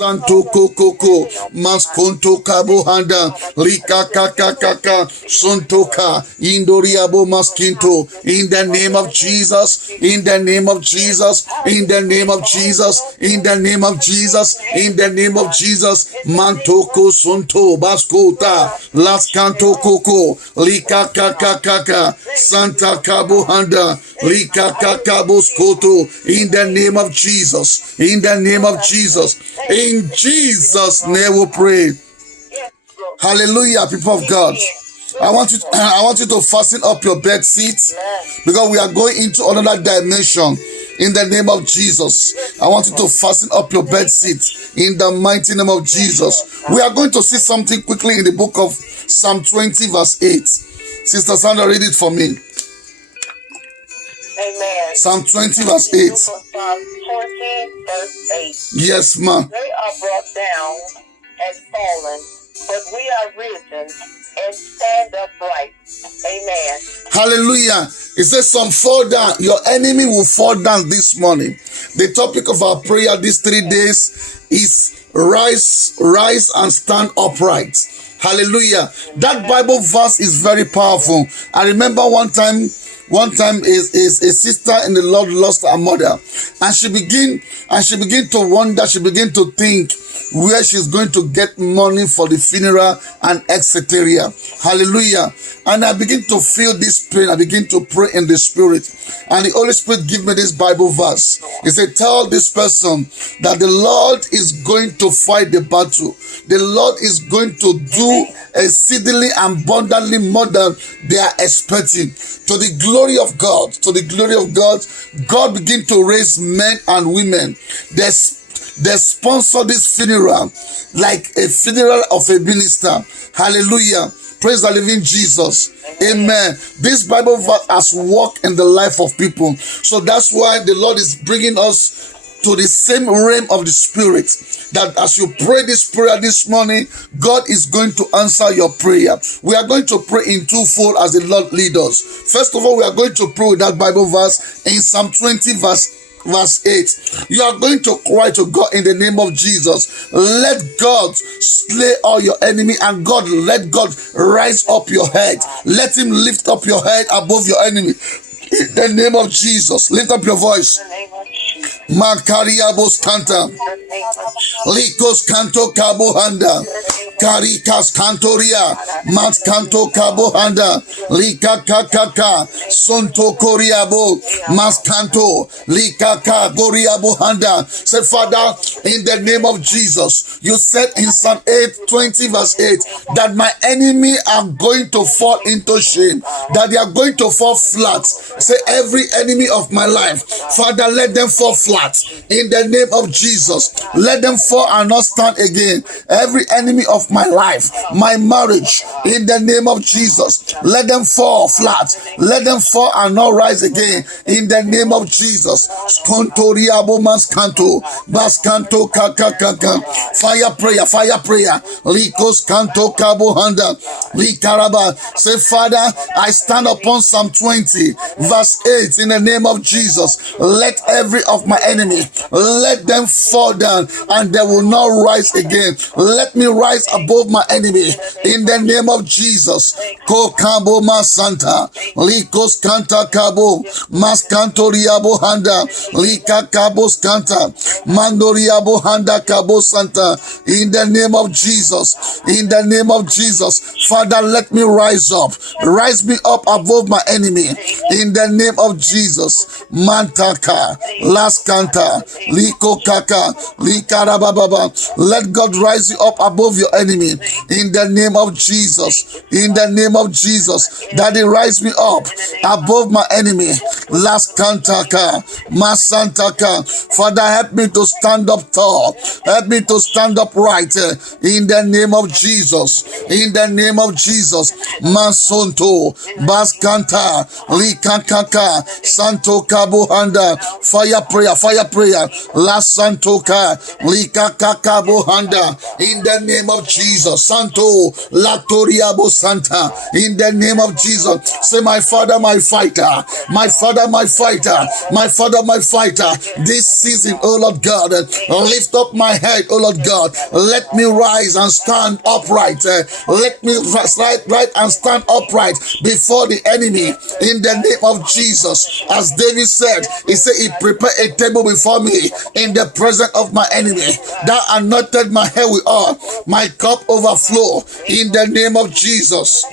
Santo Kokoko, Maskonto Kabohanda, Lika Kaka Kaka, Sontoka, Indoriabo Maskinto, in the name of Jesus, in the name of Jesus, in the name of Jesus, in the name of Jesus, in the name of Jesus, Mantoko Sonto, Baskota, Las Canto Coco, Lika Kaka Kaka, Santa Kabohanda, Lika Kaka Boskoto, in the name of Jesus, in the name of Jesus, in Jesus' name we pray. Hallelujah, people of God. I want you to fasten up your bed seats because we are going into another dimension in the name of Jesus. I want you to fasten up your bed seats in the mighty name of Jesus. We are going to see something quickly in the book of Psalm 20 verse 8. Sister Sandra, read it for me. Amen. Psalm 20 verse 8. Psalm 20 verse 8. Yes, ma'am. They are brought down and fallen, but we are risen and stand upright. Amen. Hallelujah. It says some fall down. Your enemy will fall down this morning. The topic of our prayer these 3 days is rise and stand upright. Hallelujah. That Bible verse is very powerful. I remember one time is a sister in the Lord lost her mother, and she began to wonder, she began to think where she's going to get money for the funeral and etc. Hallelujah. And I begin to feel this pain. I begin to pray in the spirit, and the Holy Spirit give me this Bible verse. He said, tell this person that the Lord is going to fight the battle. The Lord is going to do exceedingly abundantly more than they are expecting. To the glory of God, God begin to raise men and women. They sponsor this funeral like a funeral of a minister. Hallelujah. Praise the living Jesus. Amen. This Bible verse has worked in the life of people. So that's why the Lord is bringing us to the same realm of the spirit, that as you pray this prayer this morning, God is going to answer your prayer. We are going to pray in twofold as the Lord leads us. First of all, we are going to pray with that Bible verse in Psalm 20 verse 8. You are going to cry to God in the name of Jesus. Let God slay all your enemy, and let God rise up your head. Let him lift up your head above your enemy. In the name of Jesus, lift up your voice. Makaria Boskanta, Likos Kanto Kabohanda, Karikas Kantoria, Mat Kanto Kabohanda, Lika Kakaka, Sonto Koriabo, Mas Kanto, Lika Goriabo Handa. Say, Father, in the name of Jesus, you said in Psalm 20 verse 8 that my enemy are going to fall into shame, that they are going to fall flat. Say, every enemy of my life, Father, let them fall flat. In the name of Jesus, let them fall and not stand again. Every enemy of my life, my marriage, in the name of Jesus, let them fall flat. Let them fall and not rise again. In the name of Jesus. Fire prayer. Likos kanto kabo handa. Likaraba. Say, Father, I stand upon Psalm 20 verse 8 in the name of Jesus. Let every of my enemy, let them fall down and they will not rise again. Let me rise above my enemy in the name of Jesus. Ko kabo masanta, likos kanta kabo, mas kanto riabo handa, lika kabo skanta, mando riabo handa kabo santa. In the name of Jesus, in the name of Jesus, Father, let me rise up. Rise me up above my enemy in the name of Jesus. Mantaka, laskanta, liko kaka, likarababa. Let God rise you up above your enemy in the name of Jesus. In the name of Jesus, Daddy, rise me up above my enemy. Laskantaka, masantaka. Father, help me to stand up tall. Help me to stand up right in the name of Jesus. In the name of Jesus. Masonto, baskanta, likakaka, santo kabohanda. Fire prayer. La santoka, likakaka bohanda. in the name of Jesus. Santo Latoriabo Santa, in the name of Jesus. Say, my Father, my fighter, my Father, my fighter, my Father, my fighter. This season, oh Lord God, lift up my head, oh Lord God. Let me rise and stand upright. Let me right and stand upright before the enemy in the name of Jesus. As David said, he said, he prepared a table before me in the presence of my enemy. Thou anointed my head with oil, my cup overflow in the name of Jesus.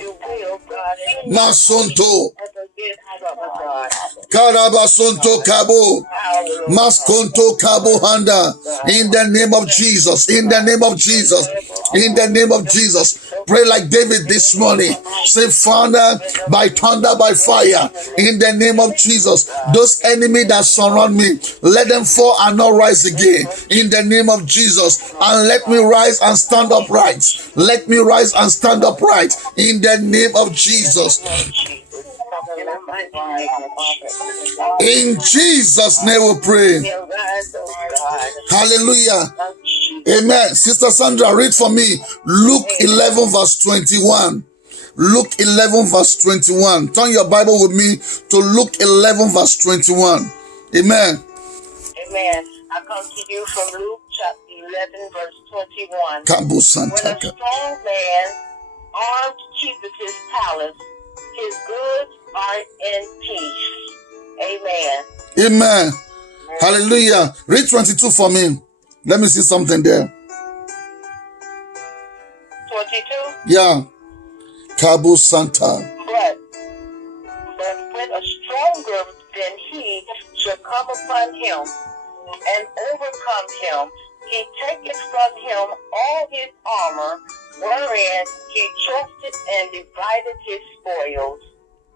Masonto Karabasonto Kabo Maskonto Kabo Handa, in the name of Jesus, in the name of Jesus, in the name of Jesus. Pray like David this morning. Say, Father, by thunder, by fire, in the name of Jesus, those enemies that surround me, let them fall and not rise again, in the name of Jesus. And let me rise and stand upright. Let me rise and stand upright, in the name of Jesus. In Jesus' name we pray. Hallelujah. Amen. Sister Sandra, read for me Luke 11 verse 21. Luke 11 verse 21. Turn your Bible with me to Luke 11 verse 21. Amen. Amen. I come to you from Luke chapter 11 verse 21. When a strong man armed keepeth his palace, his goods are in peace. Amen. Amen. Hallelujah. Read 22 for me. Let me see something there. 22? Yeah. Cabo Santa. But when a stronger than he shall come upon him and overcome him, he taketh from him all his armor, wherein he trusted and divided his spoils.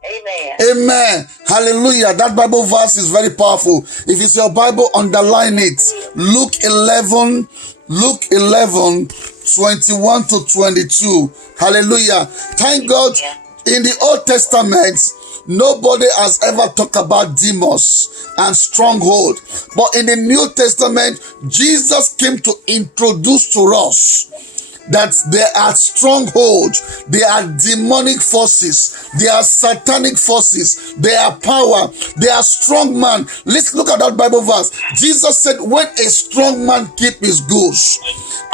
Amen. Amen. Hallelujah. That Bible verse is very powerful. If it's your Bible, underline it. Luke 11, 21 to 22. Hallelujah. Thank God. In the Old Testament, nobody has ever talked about demons and stronghold. But in the New Testament, Jesus came to introduce to us that there are strongholds, there are demonic forces, there are satanic forces, there are power, there are strong man. Let's look at that Bible verse. Jesus said, when a strong man keep his goods,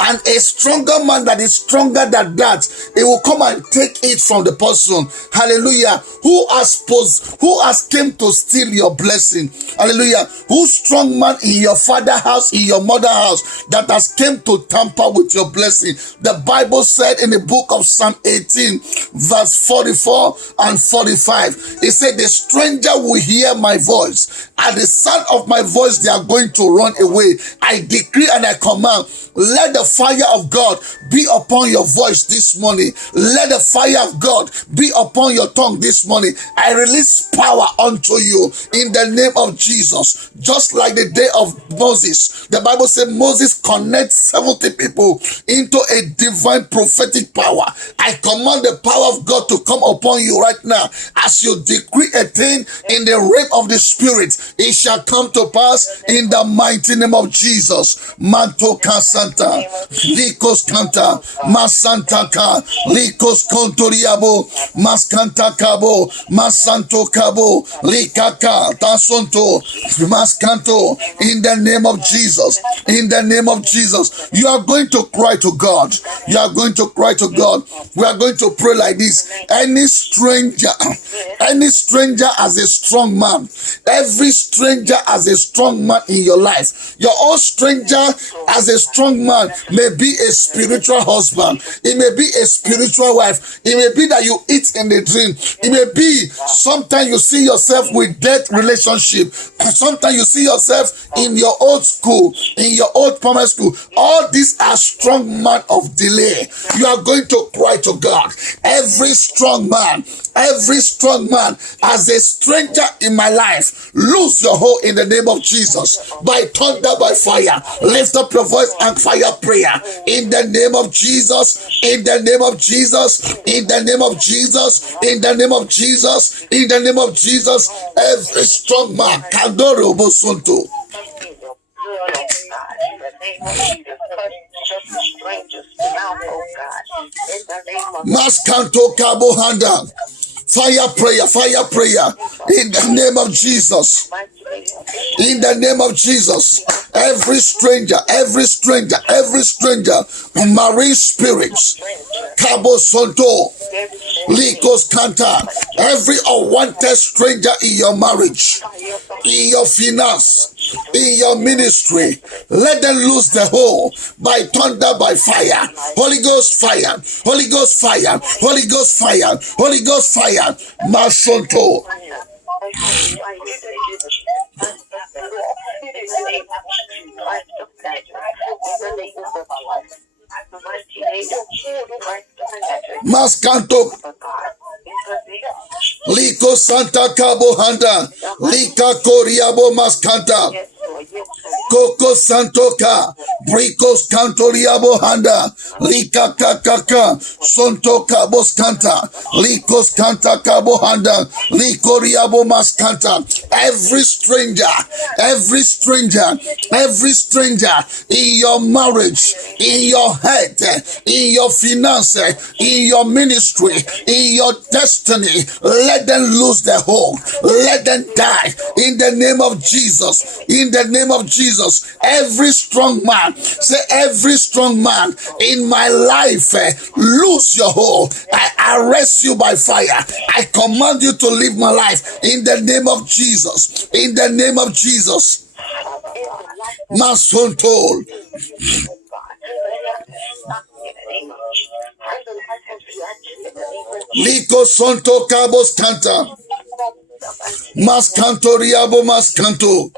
and a stronger man that is stronger than that, it will come and take it from the person. Hallelujah. Who has came to steal your blessing? Hallelujah. Who's strong man in your father's house, in your mother's house, that has came to tamper with your blessing? The Bible said in the book of Psalm 18, verse 44 and 45, it said, the stranger will hear my voice. At the sound of my voice, they are going to run away. I decree and I command, let the fire of God be upon your voice this morning. Let the fire of God be upon your tongue this morning. I release power unto you in the name of Jesus. Just like the day of Moses, the Bible said Moses connects 70 people into a divine prophetic power. I command the power of God to come upon you right now. As you decree a thing in the realm of the spirit, it shall come to pass in the mighty name of Jesus. Manto Santa, Likos Canta, Masantaka, Likos Contoriabo, Maskanta Cabo, Masanto Cabo, Likaka, Tasonto, Mascanto, in the name of Jesus, in the name of Jesus. You are going to cry to God. You are going to cry to God. We are going to pray like this. Any stranger as a strong man, every stranger as a strong man in your life, your own stranger as a strong man may be a spiritual husband. It may be a spiritual wife. It may be that you eat in the dream. It may be sometimes you see yourself with death relationship. Sometimes you see yourself in your old school, in your old primary school. All these are strong man of delay. You are going to cry to God. Every strong man as a stranger in my life, lose your hold in the name of Jesus. By thunder, by fire, lift up your voice and fire prayer in the name of Jesus, in the name of Jesus, in the name of Jesus, in the name of Jesus, in the name of Jesus. Every strong man, Kandoro Bosunto. In the name of Jesus, touch just the strangers Maskanto Kabohanda. Fire prayer, fire prayer. In the name of Jesus. In the name of Jesus. Every stranger, marine spirits, Cabo Santo, Likos Kanta, every unwanted stranger in your marriage, in your finance, in your ministry, let them lose the whole by thunder, by fire. Holy Ghost fire, Holy Ghost fire, Holy Ghost fire, Holy Ghost fire. Masonto. Maskanto. Liko Santa Cabo Handa. Lika Koriabo Maskanta. Coco Santoka, Bricos Cantoriabo Handa, Lika Kakaka, Sonto Cabos Canta, Likos Canta Cabo Handa, Likoriabo Maskanta. Every stranger in your marriage, in your head, in your finance, in your ministry, in your destiny, let them lose their hope. Let them die in the name of Jesus. In the name of Jesus. Every strong man, say every strong man in my life, lose your hold. I arrest you by fire. I command you to live my life in the name of Jesus. In the name of Jesus. Masontol. Liko Sonto Cabos Canta. Maskanto Riabo Maskanto.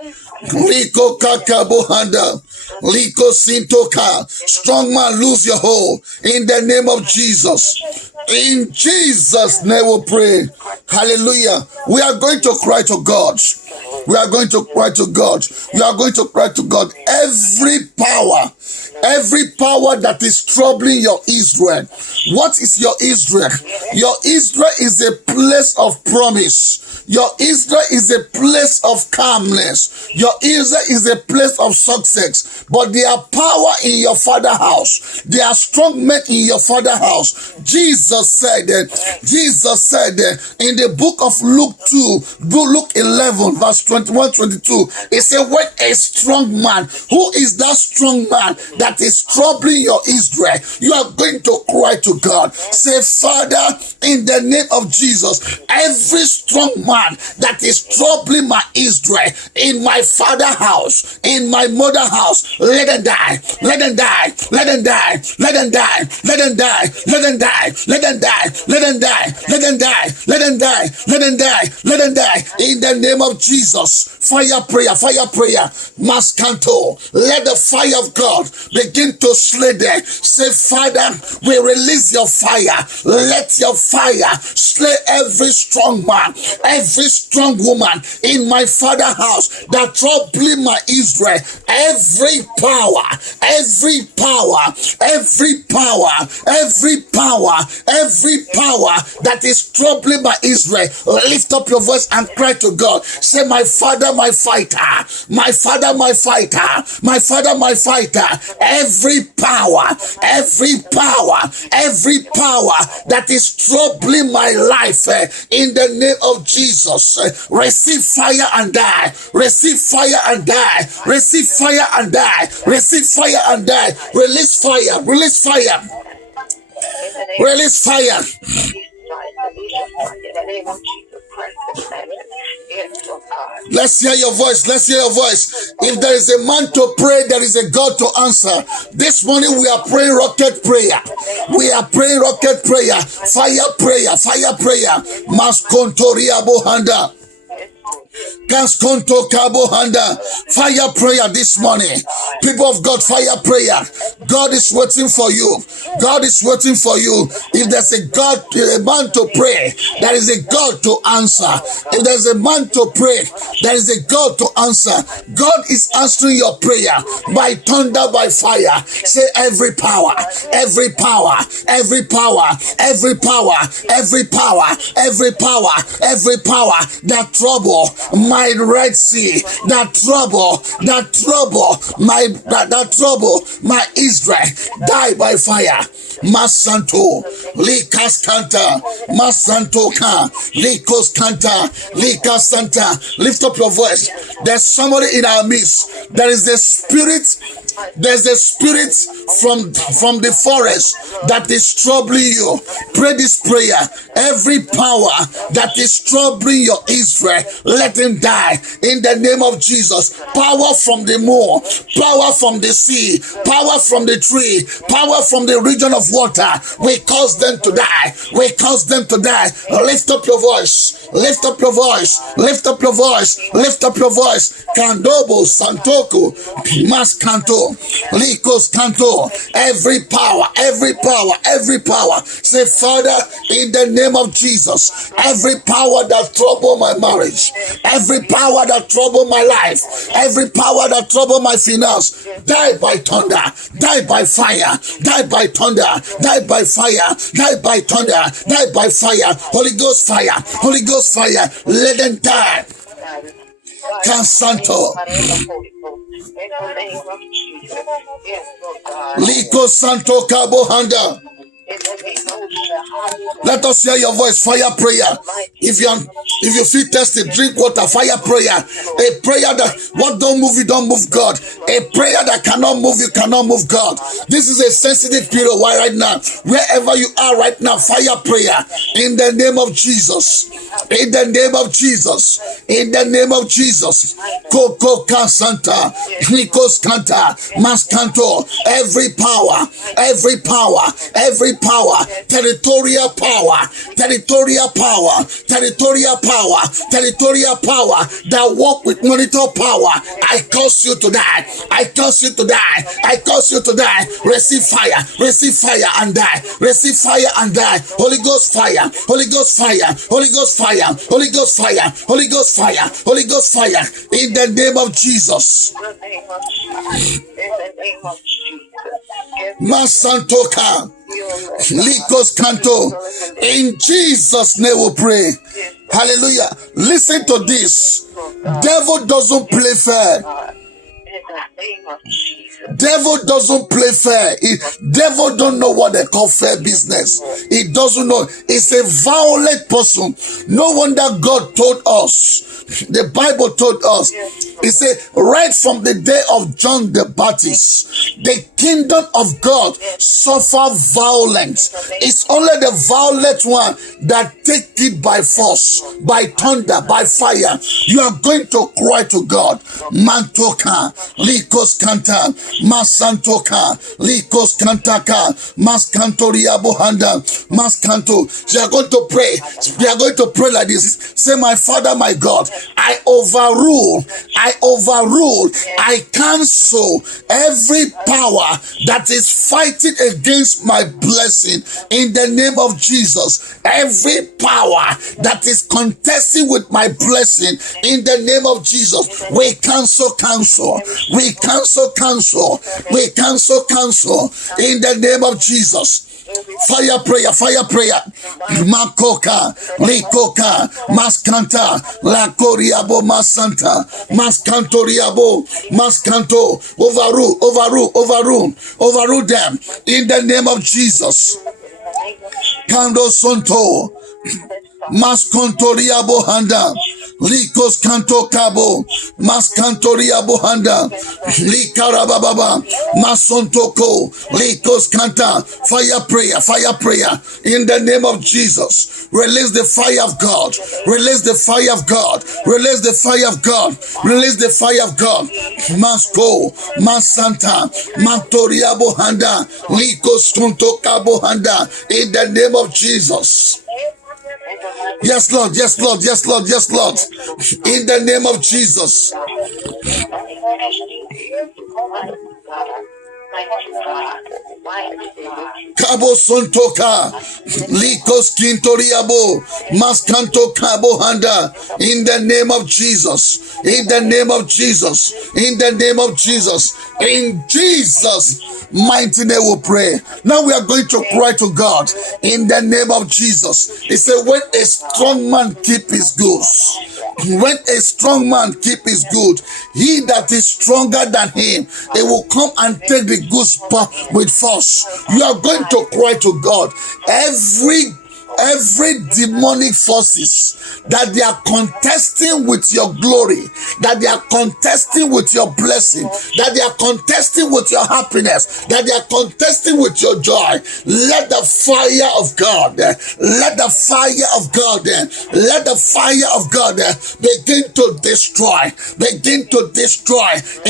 Liko Kakabo Handa. Liko Sintoka. Strong man, lose your hold in the name of Jesus. In Jesus' name we pray. Hallelujah. We are going to cry to God. We are going to cry to God. You are going to cry to God. Every power that is troubling your Israel. What is your Israel? Your Israel is a place of promise. Your Israel is a place of calmness. Your Israel is a place of success. But there are power in your father's house. There are strong men in your father's house. Jesus said in the book of Luke 11, verse 21-22, it said, when a strong man, who is that strong man that is troubling your Israel? You are going to cry to God. Say, Father, in the name of Jesus, every strong man that is troubling my Israel in my father's house, in my mother's house, let them die, let them die, let them die, let them die, let them die, let them die, let them die, let them die, let them die, let them die, let them die, let them die, in the name of Jesus. Fire prayer, Maskanto. Let the fire of God begin to slay them. Say, Father, we release your fire. Let your fire slay every strong man, every strong woman in my father's house that troubling my Israel. Every power that is troubling my Israel. Lift up your voice and cry to God. Say, my Father, my fighter, my Father, my fighter, my Father, my fighter. Every power that is troubling my life, in the name of Jesus, receive fire and die. Receive fire and die. Receive fire and die. Receive fire and die. Release fire. Release fire. Release fire. Let's hear your voice. Let's hear your voice. If there is a man to pray, there is a God to answer. This morning we are praying rocket prayer. We are praying rocket prayer. Fire prayer. Fire prayer. Maskontoria bohanda. Gaskonto Cabo Handa. Fire prayer this morning. People of God, fire prayer. God is waiting for you. God is waiting for you. If there's a God, a man to pray, there is a God to answer. If there's a man to pray, there is a God to answer. God is answering your prayer by thunder, by fire. Say, every power, every power, every power, every power, every power, every power, every power that trouble my Red Sea, that trouble my Israel, die by fire. Masanto, Likas Kanta, Masanto Ka, Likos Kanta, Likas Santa. Lift up your voice. There's somebody in our midst. There is a spirit. There's a spirit from the forest that is troubling you. Pray this prayer. Every power that is troubling your Israel, let him die in the name of Jesus. Power from the moor, power from the sea, power from the tree, power from the region of water. We cause them to die. We cause them to die. Lift up your voice. Lift up your voice. Lift up your voice. Lift up your voice. Kandobo Santoko Mas Kanto Likos Kanto. Every power, every power, every power. Say, Father, in the name of Jesus, every power that trouble my marriage, every power that trouble my life, every power that trouble my finance, die by thunder, die by fire, die by thunder, die by fire, die by thunder, die by fire. Holy Ghost fire, Holy Ghost fire, let them die. Cansanto. Liko Santo Cabo Handa. Let us hear your voice. Fire prayer. If you feel thirsty, drink water. Fire prayer. A prayer that what don't move you, don't move God. A prayer that cannot move you, cannot move God. This is a sensitive period. Why right now? Wherever you are right now, fire prayer. In the name of Jesus. In the name of Jesus. In the name of Jesus. Koko Kansanta. Nikos Kanta. Maskanto. Every power. Every power. Every power, territorial power, territorial power, territorial power, territorial power that work with monitor power. I cause you to die. I cause you to die. I cause you to die. Receive fire and die. Receive fire and die. Holy Ghost fire, Holy Ghost fire, Holy Ghost fire, Holy Ghost fire, Holy Ghost fire, Holy Ghost fire. In the name of Jesus. Masantoka. Likos Kanto. In Jesus' name we pray. Hallelujah. Listen to this. Devil doesn't play fair. Devil doesn't play fair. Devil don't know what they call fair business. He doesn't know. It's a violent person. No wonder God told us. The Bible told us. He said, right from the day of John the Baptist, the kingdom of God suffer violence. It's only the violent one that take it by force, by thunder, by fire. You are going to cry to God. Mantoka, Likos Kanta, Masantoka, Likos Kantaka, Maskantoria Bohanda, Maskanto. You are going to pray. You are going to pray like this. Say, my Father, my God, I overrule, I cancel every power that is fighting against my blessing in the name of Jesus. Every power that is contesting with my blessing in the name of Jesus. We cancel. We cancel. We cancel in the name of Jesus. Fire prayer. Makoka, Likoka, Maskanta, Lakoriabo Masanta, Maskantoriabo, Maskanto, overrule them in the name of Jesus. Kando Sonto, Maskontoriabo Handa. Likos Kanto Kabo, Maskantoria Bohanda, Likarababa, Masontoko, Likos Kanta. Fire prayer in the name of Jesus. Release the fire of God. Release the fire of God. Release the fire of God. Release the fire of God. Masko, Masanta, Mantoria Bohanda, Likos Kanto Kabo Handa. In the name of Jesus. Yes, Lord. In the name of Jesus. Cabo Sontoka, Likos Kintoriabo, Maskanto Cabo Handa. In the name of Jesus. In the name of Jesus. In the name of Jesus. In Jesus' mighty name we pray. Now we are going to cry to God in the name of Jesus. He said, when a strong man keep his goods, When a strong man keep his good, he that is stronger than him, it will come and take the goods with force. You are going to cry to God. Every demonic forces that they are contesting with your glory, that they are contesting with your blessing, that they are contesting with your happiness, that they are contesting with your joy, let the fire of God, let the fire of God, let the fire of God begin to destroy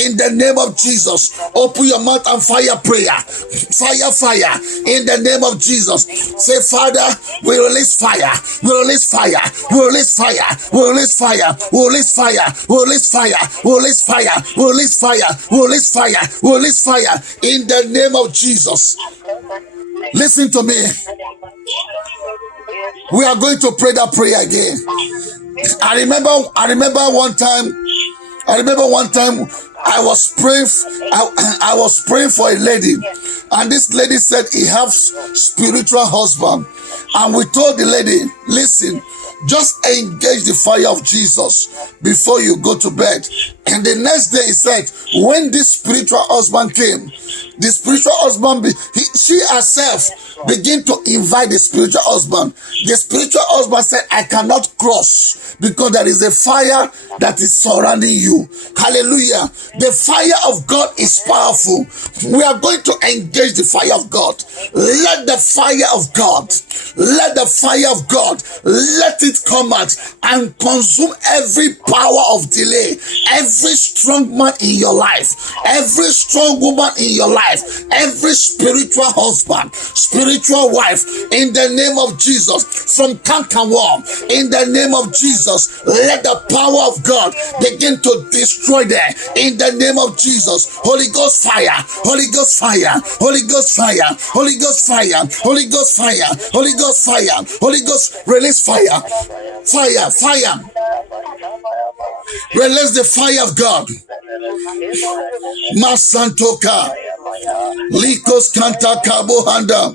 in the name of Jesus. Open your mouth and fire prayer. Fire in the name of Jesus. Say, Father, we release fire, we release fire, we release fire, we release fire, we release fire, we release fire, we release fire, we release fire, we release fire, we release fire in the name of Jesus. Listen to me. We are going to pray that prayer again. I remember one time I was praying for a lady, and this lady said he has spiritual husband, and we told the lady, listen, just engage the fire of Jesus before you go to bed. And the next day he said, when this spiritual husband came, the spiritual husband, she herself began to invite the spiritual husband. The spiritual husband said, I cannot cross because there is a fire that is surrounding you. Hallelujah. The fire of God is powerful. We are going to engage the fire of God. Let the fire of God, let the fire of God, let it come out and consume every power of delay, every strong man in your life, every strong woman in your life, every spiritual husband, spiritual wife, in the name of Jesus, from cankerworm, in the name of Jesus, let the power of God begin to destroy them, in the name of Jesus. Holy Ghost fire, Holy Ghost fire, Holy Ghost fire, Holy Ghost fire, Holy Ghost fire, Holy Ghost fire, Holy Ghost release fire, fire, release the fire of God. Masantoka Likos Kanta Kabo Handa.